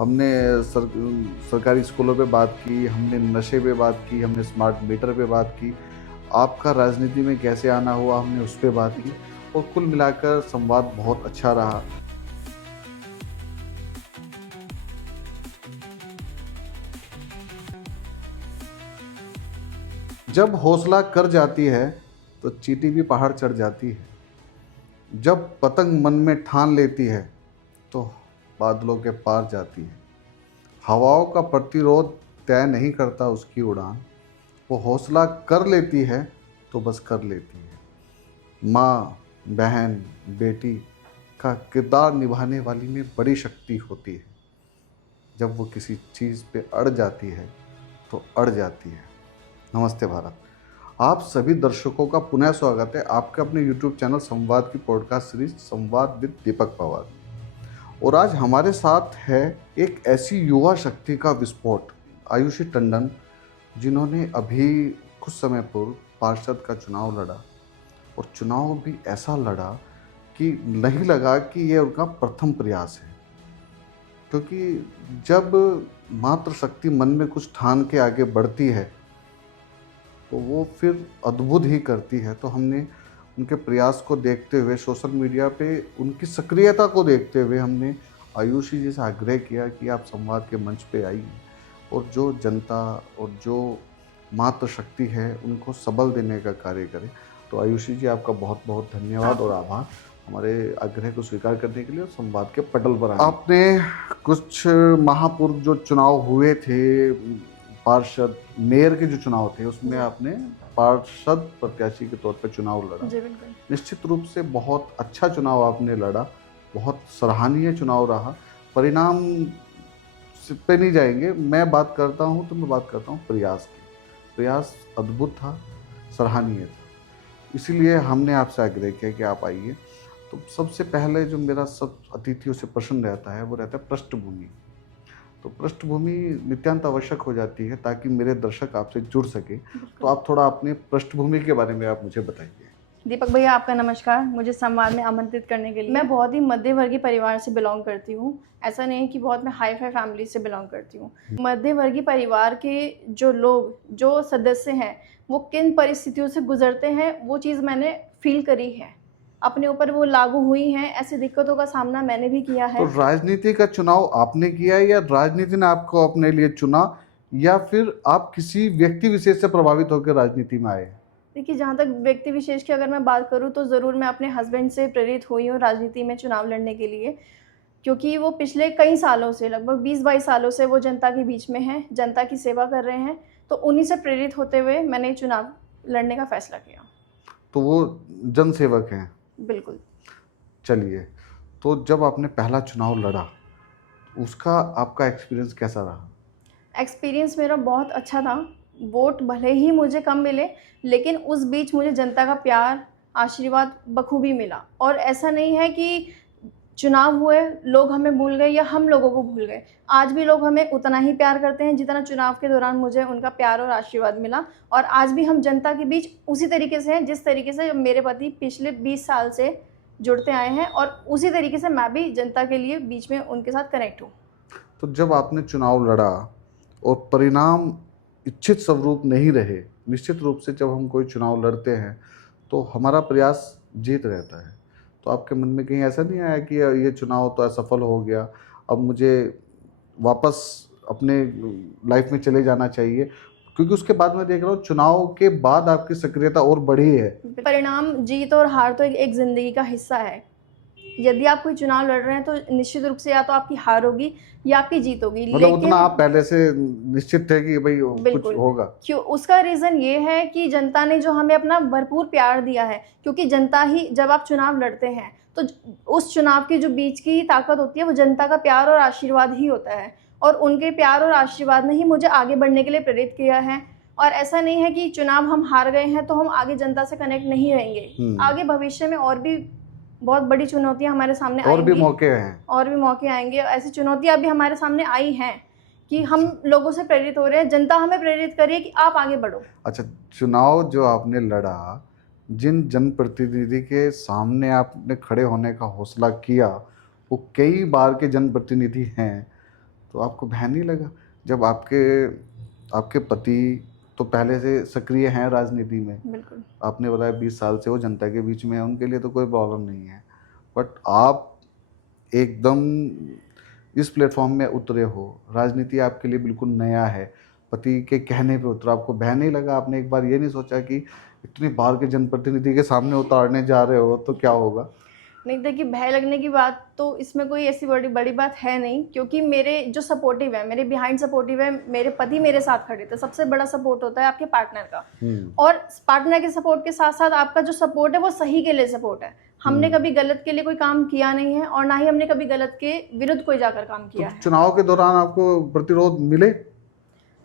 हमने सर सरकारी स्कूलों पे बात की, हमने नशे पे बात की, हमने स्मार्ट मीटर पे बात की, आपका राजनीति में कैसे आना हुआ हमने उस पे बात की और कुल मिलाकर संवाद बहुत अच्छा रहा। जब हौसला कर जाती है तो चींटी भी पहाड़ चढ़ जाती है। जब पतंग मन में ठान लेती है तो बादलों के पार जाती है। हवाओं का प्रतिरोध तय नहीं करता उसकी उड़ान, वो हौसला कर लेती है तो बस कर लेती है। माँ, बहन, बेटी का किरदार निभाने वाली में बड़ी शक्ति होती है। जब वो किसी चीज़ पे अड़ जाती है तो अड़ जाती है। नमस्ते भारत। आप सभी दर्शकों का पुनः स्वागत है आपके अपने YouTube चैनल संवाद की पॉडकास्ट सीरीज संवाद विद दीपक पवार। और आज हमारे साथ है एक ऐसी युवा शक्ति का विस्फोट, आयुषी टंडन, जिन्होंने अभी कुछ समय पूर्व पार्षद का चुनाव लड़ा और चुनाव भी ऐसा लड़ा कि नहीं लगा कि यह उनका प्रथम प्रयास है। क्योंकि जब मात्र शक्ति मन में कुछ ठान के आगे बढ़ती है तो वो फिर अद्भुत ही करती है। तो हमने उनके प्रयास को देखते हुए, सोशल मीडिया पे उनकी सक्रियता को देखते हुए हमने आयुषी जी से आग्रह किया कि आप संवाद के मंच पे आइए और जो जनता और जो मातृ शक्ति है उनको सबल देने का कार्य करें। तो आयुषी जी, आपका बहुत बहुत धन्यवाद और आभार हमारे आग्रह को स्वीकार करने के लिए और संवाद के पटल पर आने। आपने कुछ माह पूर्व जो चुनाव हुए थे, पार्षद मेयर के जो चुनाव थे, उसमें आपने पार्षद प्रत्याशी के तौर पर चुनाव लड़ा। जी बिल्कुल। निश्चित रूप से बहुत अच्छा चुनाव आपने लड़ा, बहुत सराहनीय चुनाव रहा। परिणाम पे नहीं जाएंगे, मैं बात करता हूँ तो मैं बात करता हूँ प्रयास की। प्रयास अद्भुत था, सराहनीय था, इसीलिए हमने आपसे आग्रह किया कि आप आइए। तो सबसे पहले जो मेरा सब अतिथियों से प्रश्न रहता है वो रहता है पृष्ठभूमि। तो पृष्ठभूमि नित्यांत आवश्यक हो जाती है ताकि मेरे दर्शक आपसे जुड़ सके। तो आप थोड़ा अपने पृष्ठभूमि के बारे में आप मुझे बताइए। दीपक भैया, आपका नमस्कार। मुझे संवाद में आमंत्रित करने के लिए। मैं बहुत ही मध्यवर्गीय परिवार से बिलोंग करती हूँ। ऐसा नहीं है कि बहुत मैं हाई फाई फैमिली से बिलोंग करती हूँ। मध्यवर्गीय परिवार के जो लोग, जो सदस्य हैं, वो किन परिस्थितियों से गुजरते हैं, वो चीज़ मैंने फील करी है, अपने ऊपर वो लागू हुई हैं। ऐसी दिक्कतों का सामना मैंने भी किया है। तो राजनीति का चुनाव आपने किया या राजनीति ने आपको अपने लिए चुना, या फिर आप किसी व्यक्ति विशेष से प्रभावित होकर राजनीति में आए? देखिए, जहाँ तक व्यक्ति विशेष की अगर मैं बात करूँ तो ज़रूर मैं अपने हस्बैंड से प्रेरित हुई हूँ राजनीति में चुनाव लड़ने के लिए, क्योंकि वो पिछले कई सालों से, लगभग 20-22 सालों से वो जनता के बीच में हैं, जनता की सेवा कर रहे हैं। तो उन्हीं से प्रेरित होते हुए मैंने चुनाव लड़ने का फैसला किया। तो वो जनसेवक हैं? बिल्कुल। चलिए, तो जब आपने पहला चुनाव लड़ा, उसका आपका एक्सपीरियंस कैसा रहा? एक्सपीरियंस मेरा बहुत अच्छा था। वोट भले ही मुझे कम मिले, लेकिन उस बीच मुझे जनता का प्यार, आशीर्वाद बखूबी मिला। और ऐसा नहीं है कि चुनाव हुए, लोग हमें भूल गए या हम लोगों को भूल गए। आज भी लोग हमें उतना ही प्यार करते हैं जितना चुनाव के दौरान मुझे उनका प्यार और आशीर्वाद मिला। और आज भी हम जनता के बीच उसी तरीके से हैं जिस तरीके से मेरे पति पिछले 20 साल से जुड़ते आए हैं, और उसी तरीके से मैं भी जनता के लिए बीच में उनके साथ कनेक्ट हूँ। तो जब आपने चुनाव लड़ा और परिणाम इच्छित स्वरूप नहीं रहे, निश्चित रूप से जब हम कोई चुनाव लड़ते हैं तो हमारा प्रयास जीत रहता है। तो आपके मन में कहीं ऐसा नहीं आया कि ये चुनाव तो असफल हो गया, अब मुझे वापस अपने लाइफ में चले जाना चाहिए? क्योंकि उसके बाद मैं देख रहा हूँ चुनाव के बाद आपकी सक्रियता और बढ़ी है। परिणाम, जीत और हार तो एक ज़िंदगी का हिस्सा है। यदि आप कोई चुनाव लड़ रहे हैं तो निश्चित रूप से या तो आपकी हार होगी या आपकी जीत होगी। मतलब उतना आप पहले से निश्चित थे कि भाई कुछ होगा? क्यों? उसका रीज़न ये है कि जनता ने जो हमें अपना भरपूर प्यार दिया है। क्योंकि जनता ही, जब आप चुनाव लड़ते हैं तो उस चुनाव की जो बीच की ताकत होती है वो जनता का प्यार और आशीर्वाद ही होता है। और उनके प्यार और आशीर्वाद ने ही मुझे आगे बढ़ने के लिए प्रेरित किया है। और ऐसा नहीं है कि चुनाव हम हार गए हैं तो हम आगे जनता से कनेक्ट नहीं रहेंगे। आगे भविष्य में और भी बहुत बड़ी चुनौतियां हमारे सामने आएंगी, और भी मौके हैं, और भी मौके आएंगे। ऐसी चुनौतियां अभी हमारे सामने आई हैं कि हम लोगों से प्रेरित हो रहे हैं। जनता हमें प्रेरित करिए कि आप आगे बढ़ो। अच्छा, चुनाव जो आपने लड़ा, जिन जनप्रतिनिधि के सामने आपने खड़े होने का हौसला किया, वो कई बार के जनप्रतिनिधि हैं। तो आपको भय नहीं लगा जब आपके आपके पति तो पहले से सक्रिय हैं राजनीति में, बिल्कुल। आपने बताया 20 साल से वो जनता के बीच में है, उनके लिए तो कोई प्रॉब्लम नहीं है, बट आप एकदम इस प्लेटफॉर्म में उतरे हो, राजनीति आपके लिए बिल्कुल नया है, पति के कहने पे उतरा, आपको भय नहीं लगा? आपने एक बार ये नहीं सोचा कि इतनी बार के जनप्रतिनिधि के सामने उतारने जा रहे हो तो क्या होगा? नहीं, देखिए भय लगने की बात तो इसमें कोई ऐसी बड़ी बड़ी बात है नहीं, क्योंकि मेरे जो सपोर्टिव है, मेरे बिहाइंड सपोर्टिव है, मेरे पति मेरे साथ खड़े थे। सबसे बड़ा सपोर्ट होता है आपके पार्टनर का, और पार्टनर के सपोर्ट के साथ साथ आपका जो सपोर्ट है वो सही के लिए सपोर्ट है। हमने कभी गलत के लिए कोई काम किया नहीं है, और ना ही हमने कभी गलत के विरुद्ध कोई जाकर काम किया है। चुनाव के दौरान आपको प्रतिरोध मिले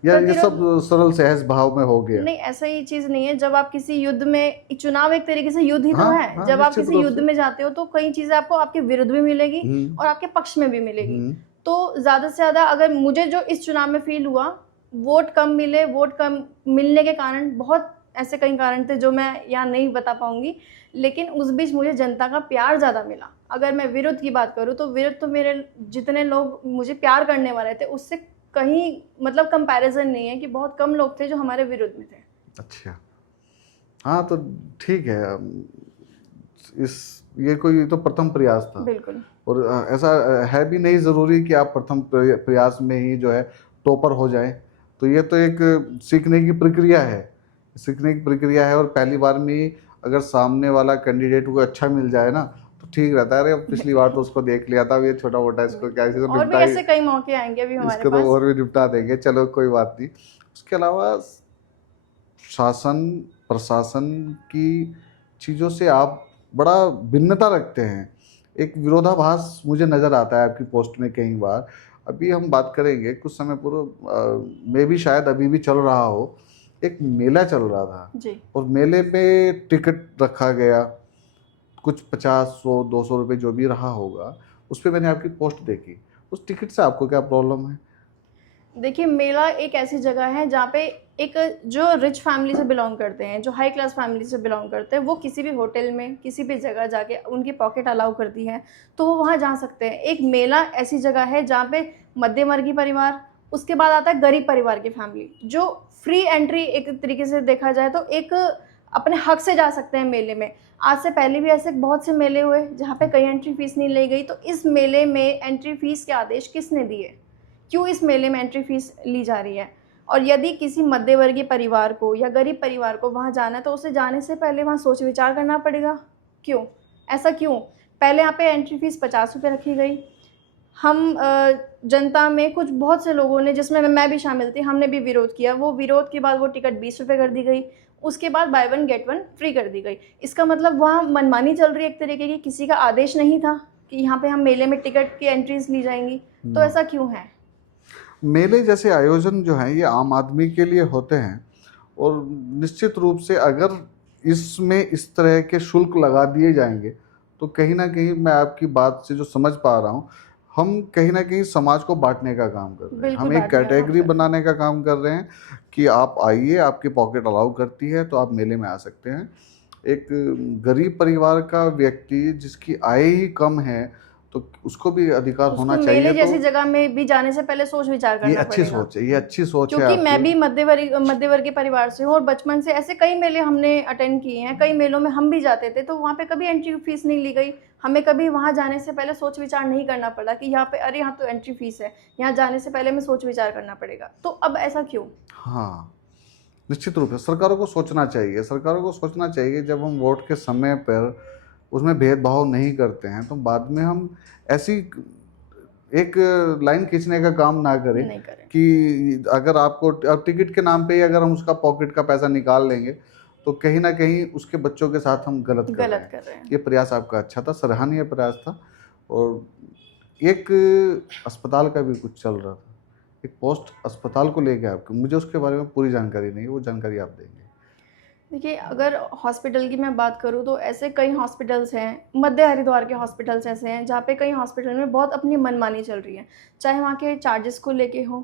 या ये सब सरल सहज भाव में हो गया? नहीं, ऐसा ही चीज नहीं है। जब आप किसी युद्ध में, चुनाव एक तरीके से युद्ध ही तो है। हाँ, जब आप निश्चित किसी रूप युद्ध से। में जाते हो तो कई चीजें आपको आपके विरुद्ध भी मिलेगी और आपके पक्ष में भी मिलेगी। तो ज्यादा से ज्यादा अगर मुझे जो इस चुनाव में फील हुआ, वोट कम मिले, वोट कम मिलने के कारण बहुत ऐसे कई कारण थे जो मैं यहाँ नहीं बता पाऊंगी, लेकिन उस बीच मुझे जनता का प्यार ज़्यादा मिला। अगर मैं विरुद्ध की बात करूँ तो विरुद्ध तो मेरे जितने लोग मुझे प्यार करने वाले थे उससे कहीं मतलब कंपैरिजन नहीं है, कि बहुत कम लोग थे जो हमारे विरुद्ध में थे। अच्छा, हाँ तो ठीक है। ये तो प्रथम प्रयास था। बिल्कुल। और ऐसा है भी नहीं ज़रूरी कि आप प्रथम प्रयास में ही जो है टॉपर हो जाए। तो ये तो एक सीखने की प्रक्रिया है, और पहली बार में ही अगर सामने वाला कैंडिडेट को अच्छा मिल जाए ना तो ठीक रहता है। अरे पिछली बार तो उसको देख लिया था, ये छोटा मोटा इसको क्या इसको और भी ऐसे कई मौके आएंगे अभी हमारे इसको पास। तो और भी निपटा देंगे, चलो कोई बात नहीं। उसके अलावा शासन प्रशासन की चीज़ों से आप बड़ा भिन्नता रखते हैं, एक विरोधाभास मुझे नज़र आता है आपकी पोस्ट में कई बार। अभी हम बात करेंगे, कुछ समय पूर्व में भी शायद अभी भी चल रहा हो, एक मेला चल रहा था जी। और मेले पे टिकट रखा गया, कुछ 50, 100, 200 रुपये जो भी रहा होगा, उस पर मैंने आपकी पोस्ट देखी। उस टिकट से आपको क्या प्रॉब्लम है? देखिए, मेला एक ऐसी जगह है जहाँ पे एक जो रिच फैमिली से बिलोंग करते हैं, जो हाई क्लास फैमिली से बिलोंग करते हैं, वो किसी भी होटल में किसी भी जगह जाके उनकी पॉकेट अलाउ करती है तो वो वहाँ जा सकते हैं। एक मेला ऐसी जगह है जहाँ पे मध्यवर्गीय परिवार, उसके बाद आता है गरीब परिवार की फैमिली, जो फ्री एंट्री एक तरीके से देखा जाए तो एक अपने हक से जा सकते हैं मेले में। आज से पहले भी ऐसे बहुत से मेले हुए जहाँ पे कहीं एंट्री फीस नहीं ली गई। तो इस मेले में एंट्री फीस के आदेश किसने दिए? क्यों इस मेले में एंट्री फीस ली जा रही है? और यदि किसी मध्यवर्गीय परिवार को या गरीब परिवार को वहाँ जाना है तो उसे जाने से पहले वहाँ सोच विचार करना पड़ेगा। क्यों ऐसा क्यों? पहले यहाँ पे एंट्री फीस 50 रुपये रखी गई। हम जनता में कुछ बहुत से लोगों ने, जिसमें मैं भी शामिल थी, हमने भी विरोध किया। वो विरोध के बाद वो टिकट 20 रुपये कर दी गई। उसके बाद by one get one free कर दी गई। इसका मतलब वहाँ मनमानी चल रही है एक तरीके की, किसी का आदेश नहीं था कि यहाँ पे हम मेले में टिकट की एंट्रीज ली जाएंगी। तो ऐसा क्यों है? मेले जैसे आयोजन जो हैं ये आम आदमी के लिए होते हैं, और निश्चित रूप से अगर इसमें इस तरह के शुल्क लगा दिए जाएंगे तो कहीं ना कहीं मैं आपकी बात से जो समझ पा रहा हूँ, हम कहीं ना कहीं समाज को बांटने का काम कर रहे हैं। हम एक कैटेगरी बनाने का काम कर रहे हैं कि आप आइए, आपकी पॉकेट अलाउ करती है तो आप मेले में आ सकते हैं। एक गरीब परिवार का व्यक्ति जिसकी आय ही कम है तो उसको भी अधिकार होना चाहिए। मेले जैसी जगह में भी जाने से पहले सोच विचार करना ये अच्छी सोच है, ये अच्छी सोच है। क्योंकि मैं भी मध्यवर्गीय परिवार से हूँ और बचपन से ऐसे कई मेले हमने अटेंड किए हैं। कई मेलों में हम भी जाते थे तो वहाँ पे कभी एंट्री फीस नहीं ली गई। हमें कभी वहाँ जाने से पहले सोच विचार नहीं करना पड़ा कि यहाँ पे अरे यहाँ तो एंट्री फीस है, यहाँ जाने से पहले हमें सोच विचार करना पड़ेगा। तो अब ऐसा क्यों? हाँ, निश्चित रूप से सरकारों को सोचना चाहिए। सरकारों को सोचना चाहिए, जब हम वोट के समय पर उसमें भेदभाव नहीं करते हैं तो बाद में हम ऐसी एक लाइन खींचने का काम ना करें कि अगर आपको टिकट के नाम पे ही अगर हम उसका पॉकेट का पैसा निकाल लेंगे तो कहीं ना कहीं उसके बच्चों के साथ हम गलत कर रहे हैं। ये प्रयास आपका अच्छा था, सराहनीय प्रयास था। और एक अस्पताल का भी कुछ चल रहा था, एक पोस्ट अस्पताल को लेके आपके, मुझे उसके बारे में पूरी जानकारी नहीं है, वो जानकारी आप देंगे? देखिए, अगर हॉस्पिटल की मैं बात करूँ तो ऐसे कई हॉस्पिटल्स हैं, मध्य हरिद्वार के हॉस्पिटल्स ऐसे हैं जहाँ पे कई हॉस्पिटल में बहुत अपनी मनमानी चल रही है। चाहे वहाँ के चार्जेस को लेके हो,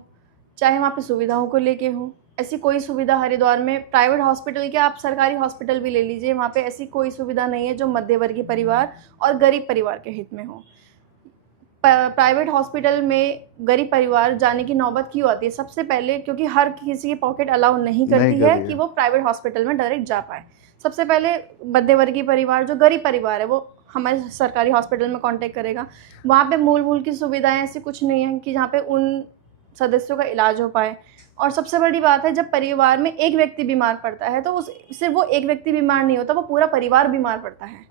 चाहे वहाँ पे सुविधाओं को लेके हो। ऐसी कोई सुविधा हरिद्वार में प्राइवेट हॉस्पिटल के, आप सरकारी हॉस्पिटल भी ले लीजिए, वहाँ पे ऐसी कोई सुविधा नहीं है जो मध्यवर्गीय परिवार और गरीब परिवार के हित में हो। प्राइवेट हॉस्पिटल में गरीब परिवार जाने की नौबत क्यों आती है? सबसे पहले क्योंकि हर किसी की पॉकेट अलाउ नहीं करती है कि वो प्राइवेट हॉस्पिटल में डायरेक्ट जा पाए। सबसे पहले मध्यवर्गीय परिवार, जो गरीब परिवार है, वो हमारे सरकारी हॉस्पिटल में कांटेक्ट करेगा। वहाँ पे मूलभूत की सुविधाएं ऐसी कुछ नहीं है कि जहाँ पे उन सदस्यों का इलाज हो पाए। और सबसे बड़ी बात है, जब परिवार में एक व्यक्ति बीमार पड़ता है तो उस सिर्फ वो एक व्यक्ति बीमार नहीं होता, वो पूरा परिवार बीमार पड़ता है।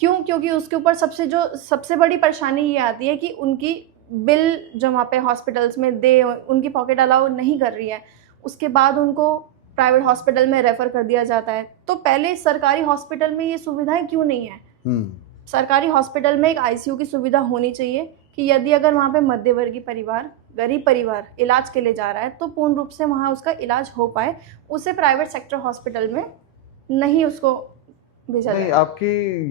क्यों? क्योंकि उसके ऊपर सबसे बड़ी परेशानी ये आती है कि उनकी बिल जो वहाँ पे हॉस्पिटल्स में उनकी पॉकेट अलाउ नहीं कर रही है, उसके बाद उनको प्राइवेट हॉस्पिटल में रेफ़र कर दिया जाता है। तो पहले सरकारी हॉस्पिटल में ये सुविधाएं क्यों नहीं है? सरकारी हॉस्पिटल में एक आईसीयू की सुविधा होनी चाहिए कि यदि अगर वहाँ पे मध्यवर्गीय परिवार, गरीब परिवार इलाज के लिए जा रहा है तो पूर्ण रूप से वहाँ उसका इलाज हो पाए, उसे प्राइवेट सेक्टर हॉस्पिटल में नहीं उसको भेजा जाए। आपकी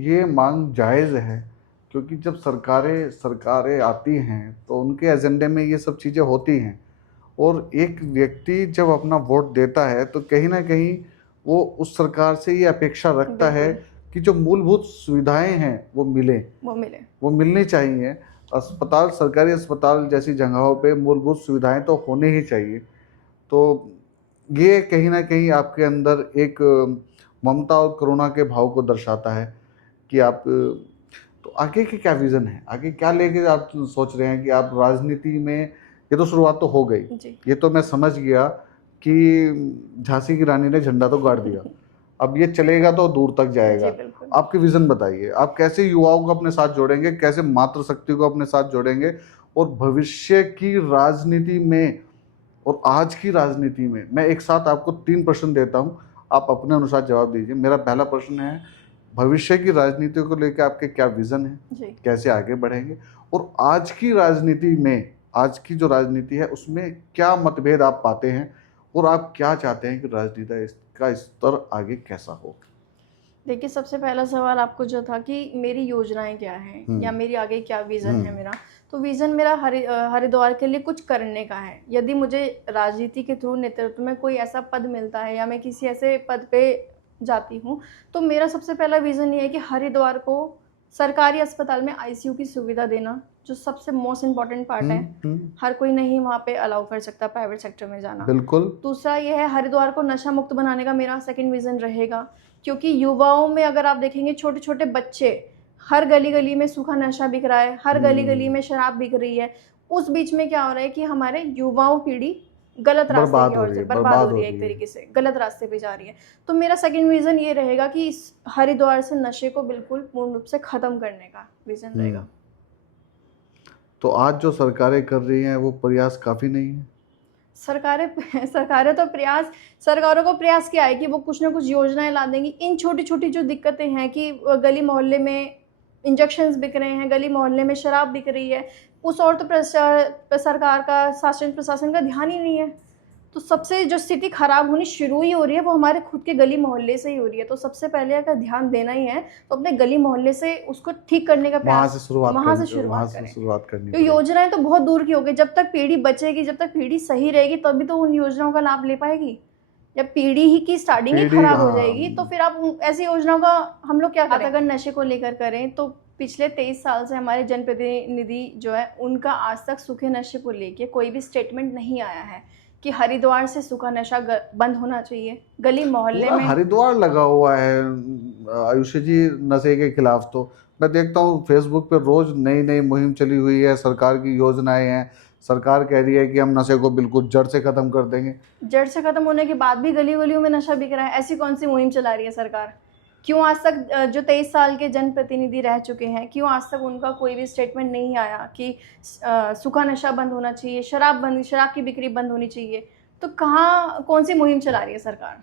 ये मांग जायज़ है, क्योंकि जब सरकारें आती हैं तो उनके एजेंडे में ये सब चीज़ें होती हैं, और एक व्यक्ति जब अपना वोट देता है तो कहीं ना कहीं वो उस सरकार से ये अपेक्षा रखता है कि जो मूलभूत सुविधाएं हैं वो मिलनी चाहिए। अस्पताल, सरकारी अस्पताल जैसी जगहों पे मूलभूत सुविधाएं तो होने ही चाहिए। तो ये कहीं ना कहीं आपके अंदर एक ममता और करुणा के भाव को दर्शाता है कि आप, तो आगे की क्या विज़न है, आगे क्या लेके आप सोच रहे हैं कि आप राजनीति में, ये तो शुरुआत तो हो गई, ये तो मैं समझ गया कि झांसी की रानी ने झंडा तो गाड़ दिया, अब ये चलेगा तो दूर तक जाएगा। आपके विज़न बताइए, आप कैसे युवाओं को अपने साथ जोड़ेंगे, कैसे मातृशक्ति को अपने साथ जोड़ेंगे, और भविष्य की राजनीति में और आज की राजनीति में। मैं एक साथ आपको 3 प्रश्न देता हूं, आप अपने अनुसार जवाब दीजिए। मेरा पहला प्रश्न है, भविष्य की राजनीति को लेकर आपके क्या विज़न है, कैसे आगे बढ़ेंगे, और आज की राजनीति में, आज की जो राजनीति है उसमें क्या मतभेद आप पाते हैं, और आप क्या चाहते हैं कि राजनीति का स्तर आगे कैसा हो? देखिए, सबसे पहला सवाल आपको जो था कि मेरी योजनाएं क्या हैं या मेरी आगे क्या विज़न है मेरा, तो विज़न मेरा हरिद्वार के लिए कुछ करने का है। यदि मुझे राजनीति के थ्रू नेतृत्व में कोई ऐसा पद मिलता है या मैं किसी ऐसे पद पे जाती हूँ, तो मेरा सबसे पहला विज़न ये है कि हरिद्वार को सरकारी अस्पताल में आईसीयू की सुविधा देना, जो सबसे मोस्ट इम्पॉर्टेंट पार्ट है। हर कोई नहीं वहाँ पे अलाउ कर सकता प्राइवेट सेक्टर में जाना। बिल्कुल। दूसरा ये है, हरिद्वार को नशा मुक्त बनाने का मेरा सेकंड विज़न रहेगा, क्योंकि युवाओं में अगर आप देखेंगे, छोटे छोटे बच्चे, हर गली गली में सूखा नशा बिक रहा है, हर गली गली में शराब बिक रही है। उस बीच में क्या हो रहा है कि हमारे युवाओं पीढ़ी गलत रास्ते की ओर बर्बाद हो रही है, एक तरीके से गलत रास्ते पे जा रही है। तो मेरा सेकंड विज़न ये रहेगा कि इस हरिद्वार से नशे को बिल्कुल पूर्ण रूप से ख़त्म करने का विज़न रहेगा। तो आज जो सरकारें कर रही हैं वो प्रयास काफ़ी नहीं है? सरकारों को प्रयास क्या है कि वो कुछ ना कुछ योजनाएं ला देंगी। इन छोटी छोटी जो दिक्कतें हैं कि गली मोहल्ले में इंजेक्शंस बिक रहे हैं, गली मोहल्ले में शराब बिक रही है, उस और तो सरकार का, शासन प्रशासन का ध्यान ही नहीं है। तो सबसे जो स्थिति खराब होनी शुरू ही हो रही है वो हमारे खुद के गली मोहल्ले से ही हो रही है। तो सबसे पहले अगर ध्यान देना ही है तो अपने गली मोहल्ले से उसको ठीक करने का प्रयास, वहाँ से शुरुआत करनी। तो योजनाएं तो बहुत दूर की हो गई, जब तक पीढ़ी बचेगी, जब तक पीढ़ी सही रहेगी तभी तो उन योजनाओं का लाभ ले पाएगी। जब पीढ़ी ही की स्टार्टिंग ही खराब हो जाएगी तो फिर आप ऐसी योजनाओं का हम लोग क्या करें। अगर नशे को लेकर करें तो पिछले 23 साल से हमारे जनप्रतिनिधि जो है उनका आज तक सूखे नशे को लेके कोई भी स्टेटमेंट नहीं आया है कि हरिद्वार से सूखा नशा बंद होना चाहिए। गली मोहल्ले में हरिद्वार लगा हुआ है आयुषी जी नशे के खिलाफ। तो मैं देखता हूँ फेसबुक पे रोज नई नई मुहिम चली हुई है, सरकार की योजनाएं हैं, सरकार कह रही है कि हम नशे को बिल्कुल जड़ से खत्म कर देंगे। जड़ से खत्म होने के बाद भी गली गलियों में नशा बिक रहा है, ऐसी कौन सी मुहिम चला रही है सरकार? क्यों आज तक जो 23 साल के जनप्रतिनिधि रह चुके हैं, क्यों आज तक उनका कोई भी स्टेटमेंट नहीं आया कि सूखा नशा बंद होना चाहिए, शराब की बिक्री बंद होनी चाहिए? तो कौन सी मुहिम चला रही है सरकार?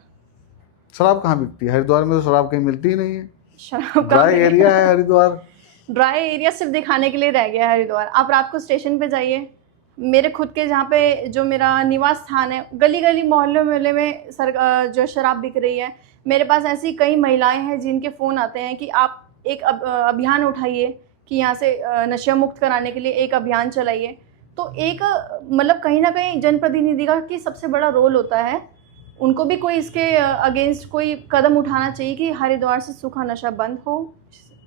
शराब कहाँ बिकती है? हरिद्वार में तो शराब कहीं मिलती ही नहीं है। शराब ड्राई एरिया है हरिद्वार। ड्राई एरिया सिर्फ दिखाने के लिए रह गया है हरिद्वार। आप रात को स्टेशन पे जाइए, मेरे खुद के जहाँ पे जो मेरा निवास स्थान है, गली गली मोहल्ले में जो शराब बिक रही है। मेरे पास ऐसी कई महिलाएं हैं जिनके फ़ोन आते हैं कि आप एक अभियान उठाइए कि यहाँ से नशा मुक्त कराने के लिए एक अभियान चलाइए। तो एक मतलब कहीं ना कहीं जनप्रतिनिधि का कि सबसे बड़ा रोल होता है, उनको भी कोई इसके अगेंस्ट कोई कदम उठाना चाहिए कि हरिद्वार से सूखा नशा बंद हो,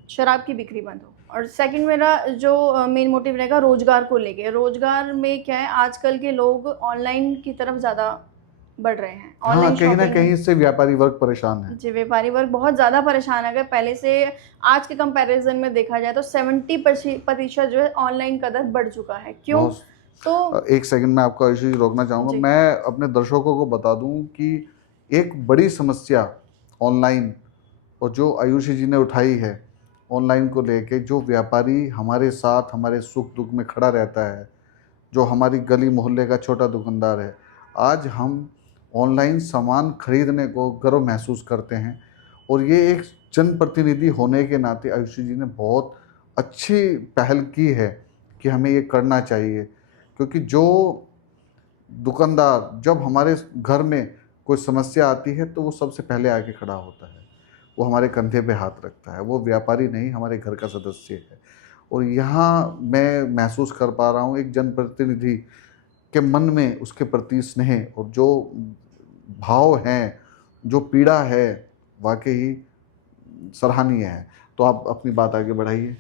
शराब की बिक्री बंद हो। और सेकंड मेरा जो मेन मोटिव रहेगा रोजगार को लेके। रोजगार में क्या है, आजकल के लोग ऑनलाइन की तरफ ज़्यादा बढ़ रहे हैं। हाँ, ऑनलाइन कहीं ना शॉपिंग कहीं इससे व्यापारी वर्ग परेशान है। जी, व्यापारी वर्ग बहुत ज़्यादा परेशान है। अगर पहले से आज के कंपैरिजन में देखा जाए तो 70% जो है ऑनलाइन का दर बढ़ चुका है। क्यों? बहुत तो एक सेकंड में आपका आयुषी जी रोकना चाहूँगा। जी, मैं अपने दर्शकों को बता दूं कि एक बड़ी समस्या ऑनलाइन और जो आयुषी जी ने उठाई है ऑनलाइन को लेके, जो व्यापारी हमारे साथ हमारे सुख दुख में खड़ा रहता है, जो हमारी गली मोहल्ले का छोटा दुकानदार है, आज हम ऑनलाइन सामान खरीदने को गर्व महसूस करते हैं। और ये एक जनप्रतिनिधि होने के नाते आयुषी जी ने बहुत अच्छी पहल की है कि हमें ये करना चाहिए, क्योंकि जो दुकानदार जब हमारे घर में कोई समस्या आती है तो वो सबसे पहले आके खड़ा होता है, वो हमारे कंधे पे हाथ रखता है, वो व्यापारी नहीं हमारे घर का सदस्य है। और यहाँ मैं महसूस कर पा रहा हूँ एक जनप्रतिनिधि के मन में उसके प्रति स्नेह और जो भाव हैं, जो पीड़ा है, वाकई सराहनीय है। तो आप अपनी बात आगे बढ़ाइए।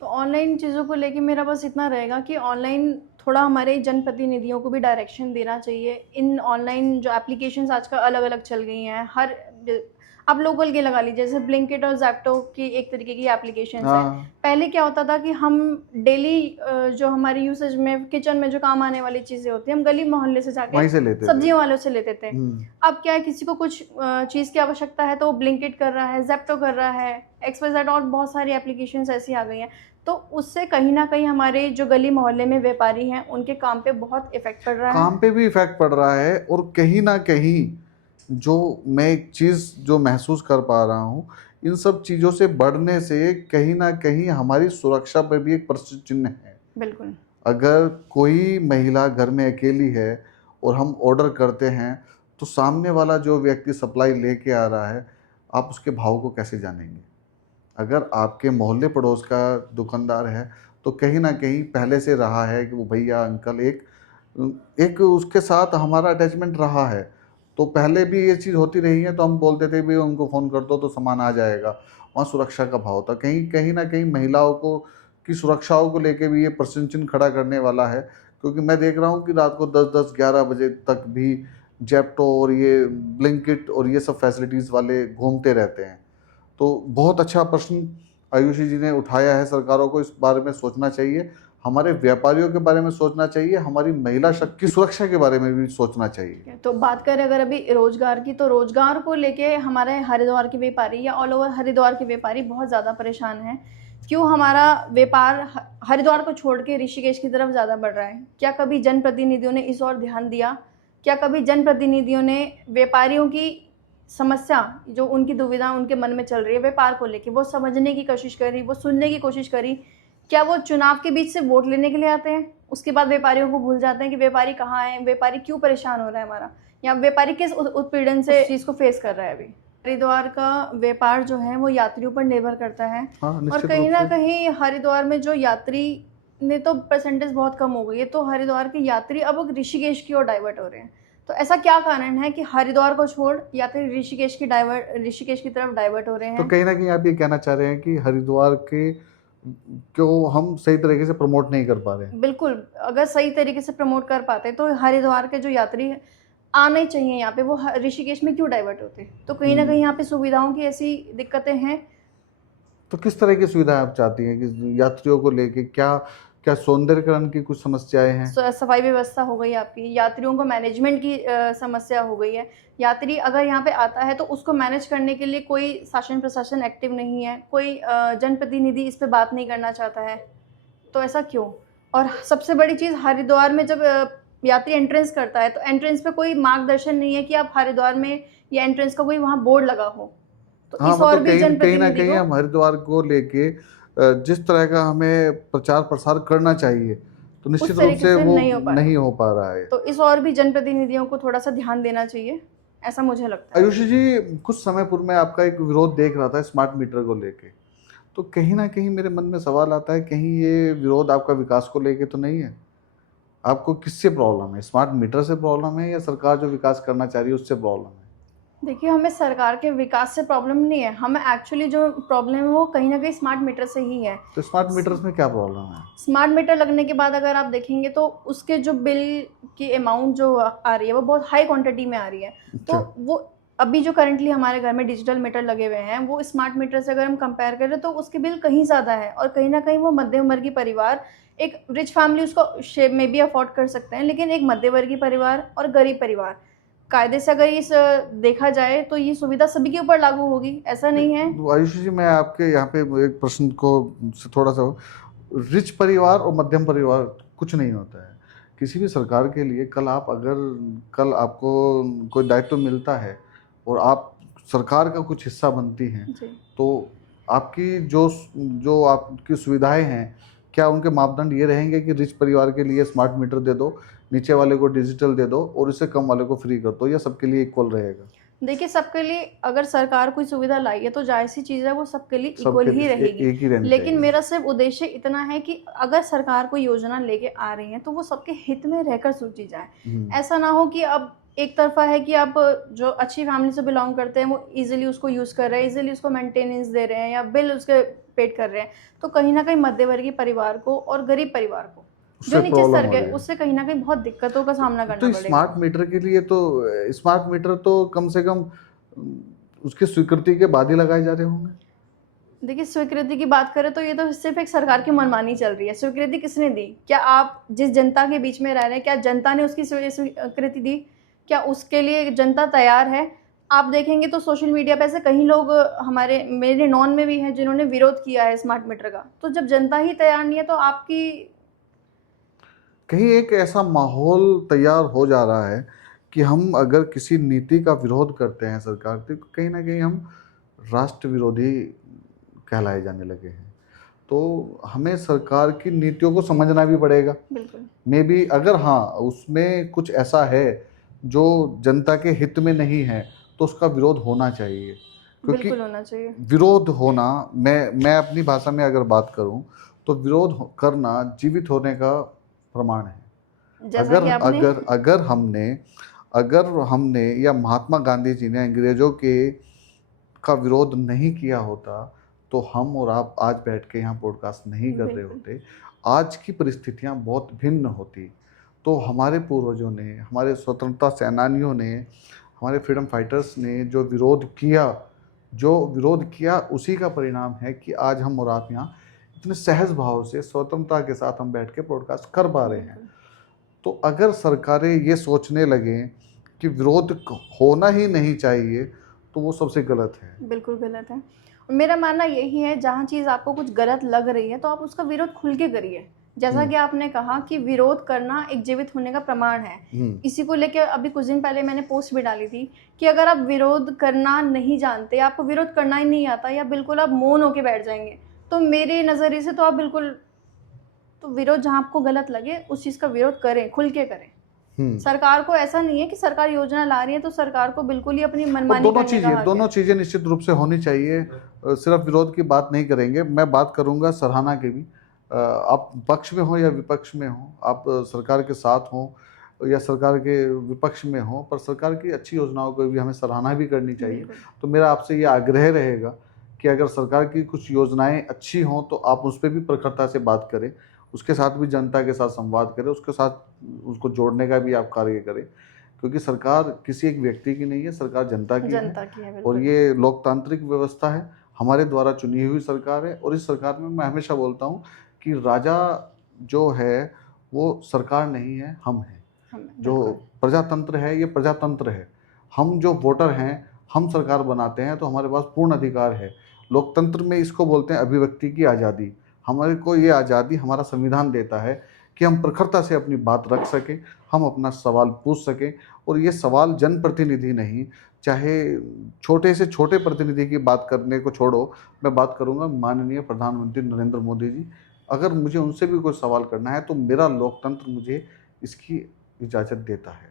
तो ऑनलाइन चीज़ों को लेके मेरा बस इतना रहेगा कि ऑनलाइन थोड़ा हमारे जनप्रतिनिधियों को भी डायरेक्शन देना चाहिए। इन ऑनलाइन जो एप्लीकेशंस आजकल अलग-अलग चल गई हैं, हर ज आप लोकल की लगा लीजिए, जैसे ब्लिंकिट और ज़ेप्टो की एक तरीके की एप्लीकेशंस हैं। हाँ, पहले क्या होता था कि हम डेली जो हमारी यूसेज में किचन में जो काम आने वाली चीज़ें होती हैं, हम गली मोहल्ले से जाके वहीं से लेते थे। सब्जियों वालों से लेते थे। हम्म, अब क्या है, किसी को कुछ चीज़ की आवश्यकता है तो वो ब्लिंकिट कर रहा है, ज़ेप्टो कर रहा है, XYZ और बहुत सारी एप्लीकेशंस ऐसी आ गई हैं। तो उससे कहीं न कहीं हमारे जो गली मोहल्ले में व्यापारी हैं, उनके काम पे बहुत इफ़ेक्ट पड़ रहा है। काम पे भी इफेक्ट पड़ रहा है। और कहीं ना कहीं जो मैं एक चीज़ जो महसूस कर पा रहा हूँ, इन सब चीज़ों से बढ़ने से कहीं ना कहीं हमारी सुरक्षा पर भी एक प्रश्न चिन्ह है। बिल्कुल, अगर कोई महिला घर में अकेली है और हम ऑर्डर करते हैं तो सामने वाला जो व्यक्ति सप्लाई लेके आ रहा है, आप उसके भाव को कैसे जानेंगे? अगर आपके मोहल्ले पड़ोस का दुकानदार है तो कहीं ना कहीं पहले से रहा है कि वो भैया अंकल एक एक उसके साथ हमारा अटैचमेंट रहा है, तो पहले भी ये चीज़ होती रही है, तो हम बोलते थे भाई उनको फ़ोन कर दो तो सामान आ जाएगा। वहाँ सुरक्षा का भाव था। कहीं कहीं ना कहीं महिलाओं को की सुरक्षाओं को लेके भी ये प्रश्न चिन्ह खड़ा करने वाला है, क्योंकि मैं देख रहा हूँ कि रात को 10-10 11 बजे तक भी जेप्टो और ये ब्लिंकिट और ये सब फैसिलिटीज़ वाले घूमते रहते हैं। तो बहुत अच्छा प्रश्न आयुषी जी ने उठाया है। सरकारों को इस बारे में सोचना चाहिए, हमारे व्यापारियों के बारे में सोचना चाहिए, हमारी महिला शक्ति की सुरक्षा के बारे में भी सोचना चाहिए। तो बात करें अगर अभी रोज़गार की, तो रोज़गार को लेके हमारे हरिद्वार के व्यापारी या ऑल ओवर हरिद्वार के व्यापारी बहुत ज़्यादा परेशान हैं। क्यों हमारा व्यापार हरिद्वार को छोड़ के ऋषिकेश की तरफ ज़्यादा बढ़ रहा है? क्या कभी जनप्रतिनिधियों ने इस ओर ध्यान दिया? क्या कभी जनप्रतिनिधियों ने व्यापारियों की समस्या, जो उनकी दुविधा उनके मन में चल रही है व्यापार को लेके, वो समझने की कोशिश करी, वो सुनने की कोशिश करी? क्या वो चुनाव के बीच से वोट लेने के लिए आते हैं, उसके बाद व्यापारियों को भूल जाते हैं कि व्यापारी कहाँ है, व्यापारी क्यों परेशान हो रहा है हमारा, या व्यापारी किस उत्पीड़न से इस चीज़ को फेस कर रहा है अभी? हरिद्वार का व्यापार जो है वो यात्रियों पर निर्भर करता है। हाँ, और निश्चित कहीं रूप ना से। कहीं हरिद्वार में जो यात्री ने तो परसेंटेज बहुत कम हो गई है, तो हरिद्वार के यात्री अब ऋषिकेश की ओर डाइवर्ट हो रहे हैं। तो ऐसा क्या कारण है कि हरिद्वार को छोड़ यात्री ऋषिकेश की तरफ डाइवर्ट हो रहे तो हैं? कहीं ना कहीं आप ये कहना चाह रहे हैं कि हरिद्वार के को हम सही तरीके से प्रमोट नहीं कर पा रहे हैं। बिल्कुल, अगर सही तरीके से प्रमोट कर पाते तो हरिद्वार के जो यात्री आने चाहिए यहाँ पे, वो ऋषिकेश में क्यों डाइवर्ट होते? तो कहीं ना कहीं यहाँ पे सुविधाओं की ऐसी दिक्कतें हैं। तो किस तरह की सुविधा आप चाहती हैं कि यात्रियों को लेके क्या क्या सौंदर्यकरण की कुछ समस्याएं हैं? सफाई व्यवस्था हो गई आपकी, यात्रियों को मैनेजमेंट की समस्या हो गई है। यात्री अगर यहाँ पे आता है तो उसको मैनेज करने के लिए कोई शासन प्रशासन एक्टिव नहीं है, कोई जनप्रतिनिधि इस पे बात नहीं करना चाहता है। तो ऐसा क्यों? और सबसे बड़ी चीज़, हरिद्वार में जब यात्री एंट्रेंस करता है तो एंट्रेंस पे कोई मार्गदर्शन नहीं है कि आप हरिद्वार में, या एंट्रेंस का कोई वहाँ बोर्ड लगा हो। तो हाँ, इस और मतलब भी कहीं कहीं ना जनप्रतिनिधि कहीं को, हम हरिद्वार को लेके जिस तरह का हमें प्रचार प्रसार करना चाहिए तो उस निश्चित रूप तरीके से से वो नहीं हो पा रहा। नहीं हो पा रहा है। तो इस और भी जनप्रतिनिधियों को थोड़ा सा ध्यान देना चाहिए, ऐसा मुझे लगता है। आयुषी जी, कुछ समय पूर्व मैं आपका एक विरोध देख रहा था स्मार्ट मीटर को लेके, तो कहीं ना कहीं मेरे मन में सवाल आता है, कहीं ये विरोध आपका विकास को लेके तो नहीं है? आपको किससे प्रॉब्लम है? स्मार्ट मीटर से प्रॉब्लम है या सरकार जो विकास करना चाह रही है उससे प्रॉब्लम है? देखिए, हमें सरकार के विकास से प्रॉब्लम नहीं है, हमें एक्चुअली जो प्रॉब्लम है वो कहीं न कहीं स्मार्ट मीटर से ही है। तो स्मार्ट मीटर्स में क्या प्रॉब्लम है? स्मार्ट मीटर लगने के बाद अगर आप देखेंगे तो उसके जो बिल की अमाउंट जो आ रही है वो बहुत हाई क्वांटिटी में आ रही है। अच्छा। तो वो अभी जो करंटली हमारे घर में डिजिटल मीटर लगे हुए हैं, वो स्मार्ट मीटर से अगर हम कंपेयर करें तो उसके बिल कहीं ज़्यादा है, और कहीं न कहीं वो मध्यम वर्गीय परिवार, एक रिच फैमिली उसको शे में भी अफ़ोर्ड कर सकते हैं, लेकिन एक मध्य वर्गीय परिवार और गरीब परिवार, कायदे से अगर इस देखा जाए तो ये सुविधा सभी के ऊपर लागू होगी, ऐसा नहीं है। तो आयुषी जी, मैं आपके यहाँ पे एक प्रश्न को से थोड़ा सा, रिच परिवार और मध्यम परिवार कुछ नहीं होता है किसी भी सरकार के लिए। कल आपको कोई दायित्व मिलता है और आप सरकार का कुछ हिस्सा बनती हैं, जी। तो आपकी जो जो आपकी सुविधाएं हैं, क्या उनके मापदंड ये रहेंगे कि रिच परिवार के लिए स्मार्ट मीटर दे दो, नीचे वाले को डिजिटल दे दो और इससे कम वाले को फ्री कर दो, या सबके लिए इक्वल रहेगा? देखिए, सबके लिए अगर सरकार कोई सुविधा लाई है तो ज़ाहिर-सी चीज़ है वो सबके लिए इक्वल सबके ही लिए रहेगी। एक ही रहनी लेकिन चाहिए। मेरा सिर्फ़ उद्देश्य इतना है कि अगर सरकार कोई योजना लेके आ रही है तो वो सबके हित में रहकर सोची जाए। हम्म। ऐसा ना हो कि अब एक तरफ़ा है कि आप जो अच्छी फैमिली से बिलॉन्ग करते हैं वो ईज़िली उसको यूज़ कर रहे हैं, ईज़िली उसको मेंटेनेंस दे रहे हैं या बिल उसके पेड कर रहे हैं। तो कहीं न कहीं मध्यवर्गीय परिवार को और गरीब परिवार को, जो उससे नीचे प्रॉब्लम स्तर हो के, रही है। उससे कहीं न कहीं बहुत दिक्कतों का सामना करना तो पड़ेगा। स्मार्ट मीटर के लिए तो स्मार्ट मीटर तो कम से कम उसकी स्वीकृति के बाद ही लगाए जा रहे होंगे। देखिए, स्वीकृति की बात करें तो ये तो सिर्फ़ एक सरकार की मनमानी चल रही है। स्वीकृति किसने दी? क्या आप जिस जनता के बीच में रह रहे हैं, क्या जनता ने उसकी स्वीकृति दी? क्या उसके लिए जनता तैयार है? आप देखेंगे तो सोशल मीडिया पे ऐसे कई लोग हमारे मेरे नॉन में भी हैं जिन्होंने विरोध किया है स्मार्ट मीटर का। तो जब जनता ही तैयार नहीं है तो आपकी कहीं एक ऐसा माहौल तैयार हो जा रहा है कि हम अगर किसी नीति का विरोध करते हैं सरकार की, तो कहीं ना कहीं हम राष्ट्र विरोधी कहलाए जाने लगे हैं। तो हमें सरकार की नीतियों को समझना भी पड़ेगा। बिल्कुल, मे बी अगर हाँ उसमें कुछ ऐसा है जो जनता के हित में नहीं है, तो उसका विरोध होना चाहिए। क्योंकि बिल्कुल होना चाहिए। विरोध होना, मैं अपनी भाषा में अगर बात करूं तो करना जीवित होने का प्रमाण है। जैसा अगर कि आपने अगर अगर हमने या महात्मा गांधी जी ने अंग्रेजों के का विरोध नहीं किया होता, तो हम और आप आज बैठ के यहाँ पॉडकास्ट नहीं कर रहे बिल्कुल, होते। आज की परिस्थितियाँ बहुत भिन्न होती। तो हमारे पूर्वजों ने, हमारे स्वतंत्रता सेनानियों ने, हमारे फ्रीडम फाइटर्स ने जो विरोध किया उसी का परिणाम है कि आज हम और आप यहाँ इतने सहज भाव से स्वतंत्रता के साथ हम बैठ के पॉडकास्ट कर पा रहे हैं। बिल्कुल। तो अगर सरकारें ये सोचने लगें कि विरोध होना ही नहीं चाहिए, तो वो सबसे गलत है। बिल्कुल गलत है। और मेरा मानना यही है, जहाँ चीज़ आपको कुछ गलत लग रही है तो आप उसका विरोध खुल के करिए। जैसा कि आपने कहा कि विरोध करना एक जीवित होने का प्रमाण है। इसी को लेके अभी कुछ दिन पहले मैंने पोस्ट भी डाली थी कि अगर आप विरोध करना नहीं जानते, आपको विरोध करना ही नहीं आता या बिल्कुल आप मौन होके बैठ जाएंगे, तो मेरे नज़रिए से तो आप बिल्कुल, तो विरोध जहाँ आपको गलत लगे उस चीज़ का विरोध करें, खुल के करें। सरकार को ऐसा नहीं है कि सरकार योजना ला रही है तो सरकार को बिल्कुल ही अपनी और मनमानी करने का हक है। दोनों चीज़ें निश्चित रूप से होनी चाहिए। सिर्फ विरोध की बात नहीं करेंगे, मैं बात करूंगा सराहना की भी। आप पक्ष में हो या विपक्ष में हो, आप सरकार के साथ हो या सरकार के विपक्ष में हो, पर सरकार की अच्छी योजनाओं को भी हमें सराहना भी करनी चाहिए। बिल्कुल, तो मेरा आपसे ये आग्रह रहेगा कि अगर सरकार की कुछ योजनाएं अच्छी हों तो आप उस पर भी प्रखरता से बात करें, उसके साथ भी जनता के साथ संवाद करें, उसके साथ उसको जोड़ने का भी आप कार्य करें। क्योंकि सरकार किसी एक व्यक्ति की नहीं है, सरकार जनता की जनता की है, और बिल्कुल। ये लोकतांत्रिक व्यवस्था है, हमारे द्वारा चुनी हुई सरकार है। और इस सरकार में मैं हमेशा बोलता हूँ कि राजा जो है वो सरकार नहीं है, हम हैं। जो बिल्कुल, प्रजातंत्र है ये प्रजातंत्र है। हम जो वोटर हैं, हम सरकार बनाते हैं, तो हमारे पास पूर्ण अधिकार है। लोकतंत्र में इसको बोलते हैं अभिव्यक्ति की आज़ादी। हमारे को ये आज़ादी हमारा संविधान देता है कि हम प्रखरता से अपनी बात रख सकें, हम अपना सवाल पूछ सकें। और ये सवाल जनप्रतिनिधि नहीं, चाहे छोटे से छोटे प्रतिनिधि की बात करने को छोड़ो, मैं बात करूंगा माननीय प्रधानमंत्री नरेंद्र मोदी जी। अगर मुझे उनसे भी कोई सवाल करना है तो मेरा लोकतंत्र मुझे इसकी इजाज़त देता है।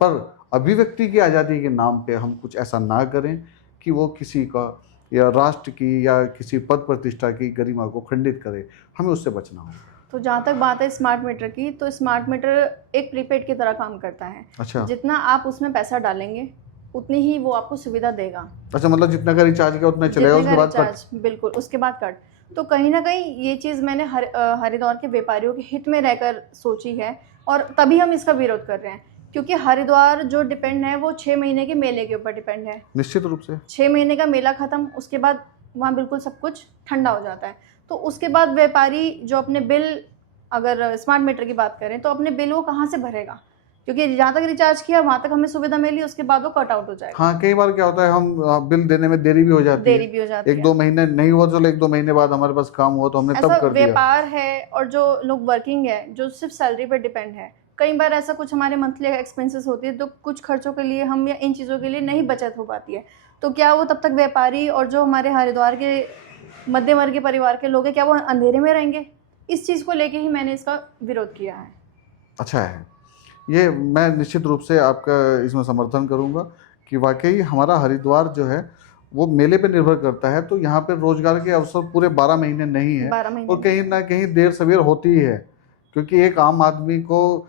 पर अभिव्यक्ति की आज़ादी के नाम पे हम कुछ ऐसा ना करें कि वो किसी का या राष्ट्र की या किसी पद प्रतिष्ठा की गरिमा को खंडित करे। हमें उससे बचना होगा। तो जहाँ तक बात है स्मार्ट मीटर की, तो स्मार्ट मीटर एक प्रीपेड की तरह काम करता है। अच्छा। जितना आप उसमें पैसा डालेंगे उतनी ही वो आपको सुविधा देगा। अच्छा, मतलब जितना का रिचार्ज किया उतना चलेगा, जितने उसके का बाद कट। रिचार्ज, बिल्कुल उसके बाद कट। तो कहीं ना कहीं ये चीज़ मैंने हरिद्वार के व्यापारियों के हित में रहकर सोची है, और तभी हम इसका विरोध कर रहे हैं। क्योंकि हरिद्वार जो डिपेंड है वो 6 महीने के मेले के ऊपर डिपेंड है। निश्चित रूप से 6 महीने का मेला ख़त्म, उसके बाद वहाँ बिल्कुल सब कुछ ठंडा हो जाता है। तो उसके बाद व्यापारी जो अपने बिल, अगर स्मार्ट मीटर की बात करें तो अपने बिल वो कहाँ से भरेगा? क्योंकि जहाँ तक रिचार्ज किया वहाँ तक हमें सुविधा मिली, उसके बाद वो कट आउट हो जाएगा। हाँ, कई बार क्या होता है, हम बिल देने में देरी भी हो जाती है। देरी भी हो जाती एक है। दो महीने नहीं हुआ, चलो एक दो महीने बाद हमारे पास काम हुआ तो हमने ऐसा तब कर दिया। व्यापार है, और जो लोग वर्किंग है, जो सिर्फ सैलरी पर डिपेंड है, कई बार ऐसा कुछ हमारे मंथली एक्सपेंसेस होती है, तो कुछ खर्चों के लिए हम या इन चीज़ों के लिए नहीं बचत हो पाती है। तो क्या वो तब तक व्यापारी और जो हमारे हरिद्वार के मध्यम वर्गीय परिवार के लोग हैं, क्या वो अंधेरे में रहेंगे? इस चीज़ को लेके ही मैंने इसका विरोध किया है। अच्छा है, ये मैं निश्चित रूप से आपका इसमें समर्थन करूंगा कि वाकई हमारा हरिद्वार जो है वो मेले पे निर्भर करता है, तो यहाँ पे रोजगार के अवसर पूरे 12 महीने नहीं है, 12 महीने और कहीं ना कहीं देर सवेर होती ही है। क्योंकि एक आम आदमी को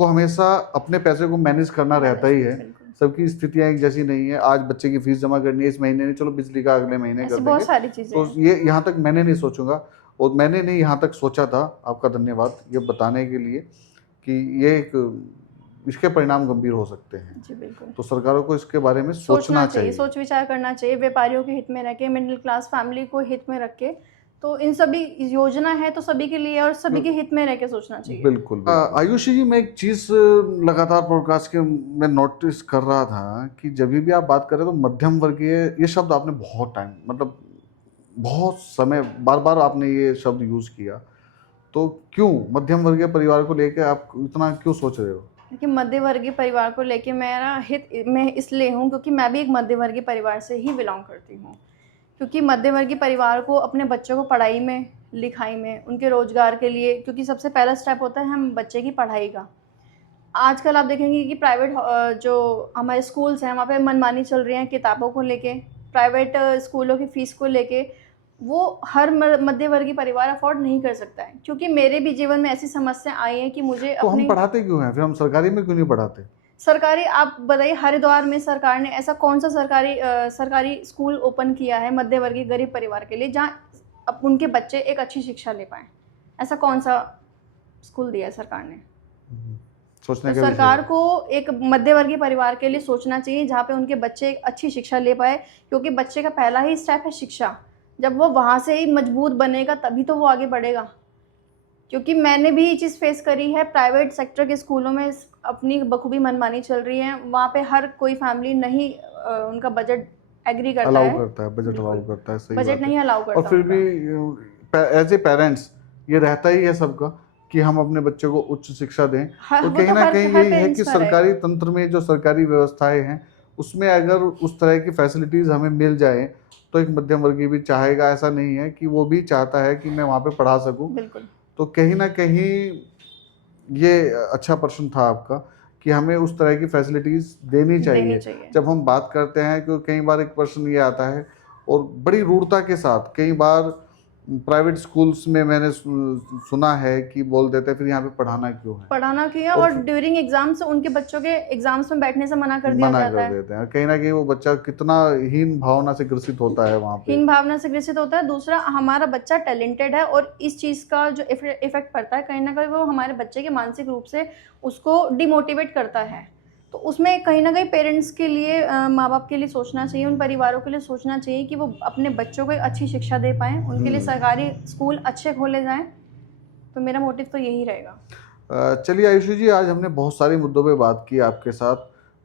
हमेशा अपने पैसे को मैनेज करना रहता ही है। बिल्कुल। सबकी स्थितियाँ एक जैसी नहीं है। आज बच्चे की फीस जमा करनी है इस महीने नहीं, चलो बिजली का अगले महीने कर ऐसी बहुत देंगे। सारी चीज़ें तो हैं। ये यहाँ तक मैंने नहीं सोचूंगा, और मैंने नहीं यहाँ तक सोचा था। आपका धन्यवाद ये बताने के लिए कि ये एक इसके परिणाम गंभीर हो सकते हैं। जी बिल्कुल। तो सरकारों को इसके बारे में सोचना सोचना चाहिए, चाहिए। सोच विचार करना चाहिए, व्यापारियों के हित में रह के, मिडिल क्लास फैमिली को हित में रख के। तो इन सभी योजना है तो सभी के लिए और सभी के हित में रह के सोचना चाहिए। बिल्कुल, आयुषी जी, मैं एक चीज़ लगातार पॉडकास्ट के मैं नोटिस कर रहा था कि जब भी आप बात कर रहे हो तो मध्यम वर्गीय ये शब्द आपने बहुत टाइम, मतलब बहुत समय बार बार आपने ये शब्द यूज़ किया। तो क्यों मध्यम वर्गीय परिवार को लेकर आप इतना क्यों सोच रहे हो? देखिए, मध्य वर्गीय परिवार को लेके मेरा हित मैं इसलिए हूँ क्योंकि मैं भी एक मध्य वर्गीय परिवार से ही बिलोंग करती हूँ। क्योंकि मध्य वर्गीय परिवार को अपने बच्चों को पढ़ाई में, लिखाई में, उनके रोजगार के लिए, क्योंकि सबसे पहला स्टेप होता है हम बच्चे की पढ़ाई का। आजकल आप देखेंगे कि प्राइवेट जो हमारे स्कूल्स हैं वहाँ पे मनमानी चल रही है किताबों को लेके, प्राइवेट स्कूलों की फ़ीस को लेके। वो हर मध्य वर्गीय परिवार अफोर्ड नहीं कर सकता है, क्योंकि मेरे भी जीवन में ऐसी समस्या आई है कि मुझे तो हम अपने पढ़ाते क्यों हैं? फिर हम सरकारी में क्यों नहीं पढ़ाते? सरकारी, आप बताइए, हरिद्वार में सरकार ने ऐसा कौन सा सरकारी स्कूल ओपन किया है मध्य वर्गीय गरीब परिवार के लिए, जहाँ अब उनके बच्चे एक अच्छी शिक्षा ले पाएँ? ऐसा कौन सा स्कूल दिया है सरकार ने? सोचने तो का सरकार विषय है। को एक मध्य वर्गीय परिवार के लिए सोचना चाहिए, जहाँ पे उनके बच्चे एक अच्छी शिक्षा ले पाए, क्योंकि बच्चे का पहला ही स्टेप है शिक्षा। जब वो वहाँ से ही मजबूत बनेगा तभी तो वो आगे बढ़ेगा। क्योंकि मैंने भी ये चीज़ फेस करी है, प्राइवेट सेक्टर के स्कूलों में अपनी बखूबी मनमानी चल रही है। वहाँ पे हर कोई फैमिली नहीं उनका बजट एग्री करता अलाउ है, करता है, बजट अलाउ करता है, सही बात बजट है। नहीं अलाउ और करता फिर उनका। भी एज ए पेरेंट्स ये रहता ही है सबका कि हम अपने बच्चे को उच्च शिक्षा दें। तो वो कहीं तो ना हर कहीं हर यही है कि पेरेंट्स का सरकारी रहेगा। तंत्र में जो सरकारी व्यवस्थाएं हैं उसमें अगर उस तरह की फैसिलिटीज़ हमें मिल जाए तो एक मध्यम वर्गीय भी चाहेगा। ऐसा नहीं है कि वो भी चाहता है कि मैं वहाँ पे पढ़ा सकूँ। बिल्कुल। तो कहीं ना कहीं ये अच्छा प्रश्न था आपका कि हमें उस तरह की फैसिलिटीज़ देनी देनी चाहिए। चाहिए। जब हम बात करते हैं कि कई बार एक प्रश्न ये आता है, और बड़ी रूढ़ता के साथ कई बार प्राइवेट स्कूल्स में मैंने सुना है कि बोल देते हैं फिर यहाँ पे पढ़ाना क्यों है, पढ़ाना किया, और और ड्यूरिंग एग्जाम्स उनके बच्चों के एग्जाम्स में बैठने से मना कर दिया मना जाता कर है। देते हैं। कहीं ना कहीं वो बच्चा कितना हीन भावना से ग्रसित होता है वहाँ पे। हीन भावना से ग्रसित होता है। दूसरा, हमारा बच्चा टैलेंटेड है, और इस चीज़ का जो इफेक्ट पड़ता है कहीं ना कहीं वो हमारे बच्चे के मानसिक रूप से उसको डिमोटिवेट करता है। तो उसमें कहीं ना कहीं पेरेंट्स के लिए, माँ बाप के लिए सोचना चाहिए, उन परिवारों के लिए सोचना चाहिए कि वो अपने बच्चों को एक अच्छी शिक्षा दे पाएँ, उनके लिए सरकारी स्कूल अच्छे खोले जाएँ। तो मेरा मोटिव तो यही रहेगा। चलिए आयुषी जी, आज हमने बहुत सारे मुद्दों पे बात की आपके साथ।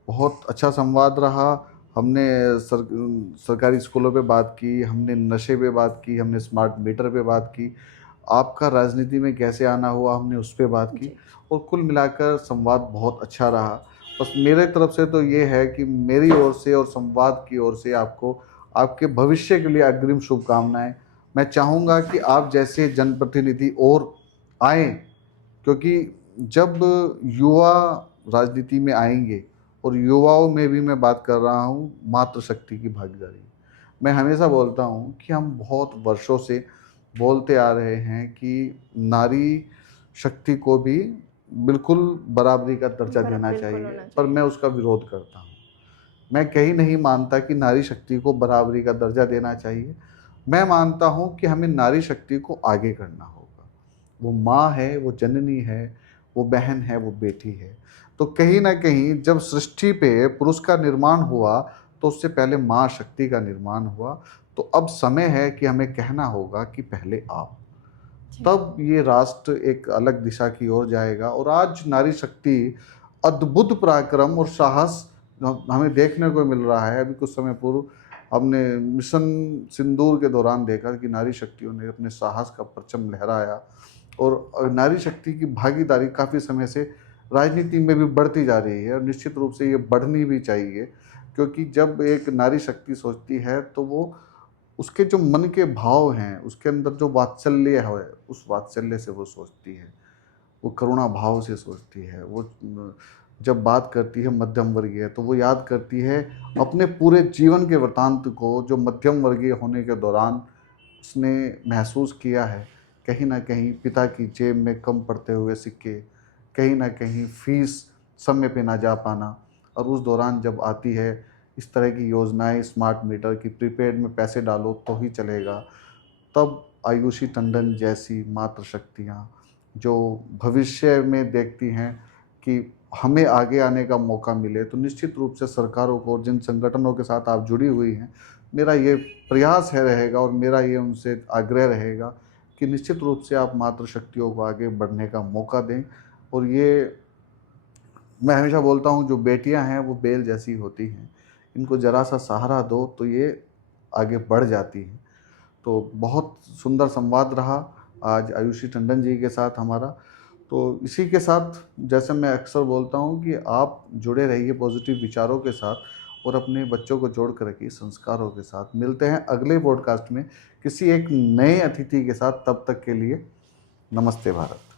बहुत अच्छा संवाद रहा। हमने सरकारी स्कूलों पे बात की, हमने नशे पे बात की, हमने स्मार्ट मीटर पे बात की, आपका राजनीति में कैसे आना हुआ हमने उस पर बात की। जी। और कुल मिलाकर संवाद बहुत अच्छा रहा। बस मेरे तरफ से तो ये है कि मेरी ओर से और संवाद की ओर से आपको आपके भविष्य के लिए अग्रिम शुभकामनाएं। मैं चाहूँगा कि आप जैसे जनप्रतिनिधि और आएँ, क्योंकि जब युवा राजनीति में आएंगे, और युवाओं में भी मैं बात कर रहा हूँ मातृशक्ति की भागीदारी। मैं हमेशा बोलता हूँ कि हम बहुत वर्षों से बोलते आ रहे हैं कि नारी शक्ति को भी बिल्कुल बराबरी का दर्जा देना बिल्कुल चाहिए, होना पर चाहिए। मैं उसका विरोध करता हूँ। मैं कहीं नहीं मानता कि नारी शक्ति को बराबरी का दर्जा देना चाहिए। मैं मानता हूँ कि हमें नारी शक्ति को आगे करना होगा। वो माँ है, वो जननी है, वो बहन है, वो बेटी है। तो कहीं न कहीं जब सृष्टि पे पुरुष का निर्माण हुआ, तो उससे पहले माँ शक्ति का निर्माण हुआ। तो अब समय है कि हमें कहना होगा कि पहले आप। जी। तब ये राष्ट्र एक अलग दिशा की ओर जाएगा। और आज नारी शक्ति अद्भुत पराक्रम और साहस हमें देखने को मिल रहा है। अभी कुछ समय पूर्व हमने मिशन सिंदूर के दौरान देखा कि नारी शक्तियों ने अपने साहस का परचम लहराया। और नारी शक्ति की भागीदारी काफ़ी समय से राजनीति में भी बढ़ती जा रही है, और निश्चित रूप से ये बढ़नी भी चाहिए। क्योंकि जब एक नारी शक्ति सोचती है तो वो उसके जो मन के भाव हैं, उसके अंदर जो वात्सल्य है, उस वात्सल्य से वो सोचती है, वो करुणा भाव से सोचती है। वो जब बात करती है मध्यम वर्गीय, तो वो याद करती है अपने पूरे जीवन के वृतांत को, जो मध्यम वर्गीय होने के दौरान उसने महसूस किया है। कहीं न कहीं पिता की जेब में कम पड़ते हुए सिक्के, कहीं न कहीं फीस समय पे ना जा पाना, और उस दौरान जब आती है इस तरह की योजनाएँ, स्मार्ट मीटर की प्रीपेड में पैसे डालो तो ही चलेगा, तब आयुषी टंडन जैसी मातृशक्तियाँ जो भविष्य में देखती हैं कि हमें आगे आने का मौका मिले, तो निश्चित रूप से सरकारों को और जिन संगठनों के साथ आप जुड़ी हुई हैं, मेरा ये प्रयास है रहेगा और मेरा ये उनसे आग्रह रहेगा कि निश्चित रूप से आप मातृशक्तियों को आगे बढ़ने का मौका दें। और ये मैं हमेशा बोलता हूँ, जो बेटियाँ हैं वो बेल जैसी होती हैं, इनको ज़रा सा सहारा दो तो ये आगे बढ़ जाती हैं। तो बहुत सुंदर संवाद रहा आज आयुषी टंडन जी के साथ हमारा। तो इसी के साथ, जैसे मैं अक्सर बोलता हूँ कि आप जुड़े रहिए पॉजिटिव विचारों के साथ और अपने बच्चों को जोड़ कर रखिए संस्कारों के साथ। मिलते हैं अगले पॉडकास्ट में किसी एक नए अतिथि के साथ। तब तक के लिए नमस्ते भारत।